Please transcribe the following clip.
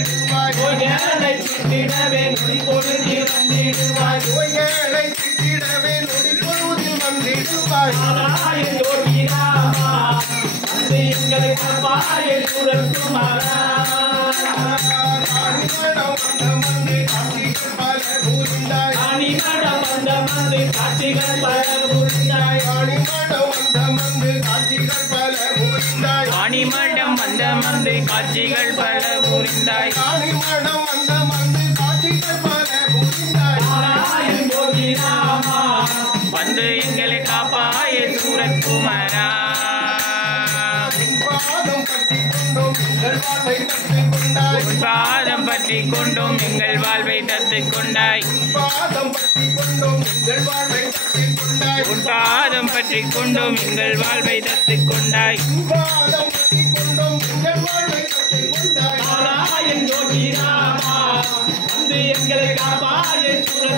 வந்திடுவாய் நோய்களை சித்திடவே நொடி பொழுதில் வந்திடுவாய் நோய்களை சித்திடவே நொடி பொழுதில் வந்திடுவாய் நாராயண் யோகி ராமா வந்து எங்களை காப்பாயே சூரன் குமாரா ராணிமடம் வந்த காட்சிகள் பல புரிந்தாய் ராணிமடம் வந்த மந்து காட்சிகள் பல புரிந்தாய் நாராயண் யோகி ராமா வந்து எங்களை காப்பாயே சூரன் குமாரா பாதம் பற்றி கொண்டோம் எங்கள் வாழ்வை தத்துக் கொண்டாய் உன் பாதம் பற்றி கொண்டோம் எங்கள் வாழ்வை தத்துக் கொண்டாய் நாராயண் யோகி ராமா வந்து எங்களை காப்பாயே சூரன்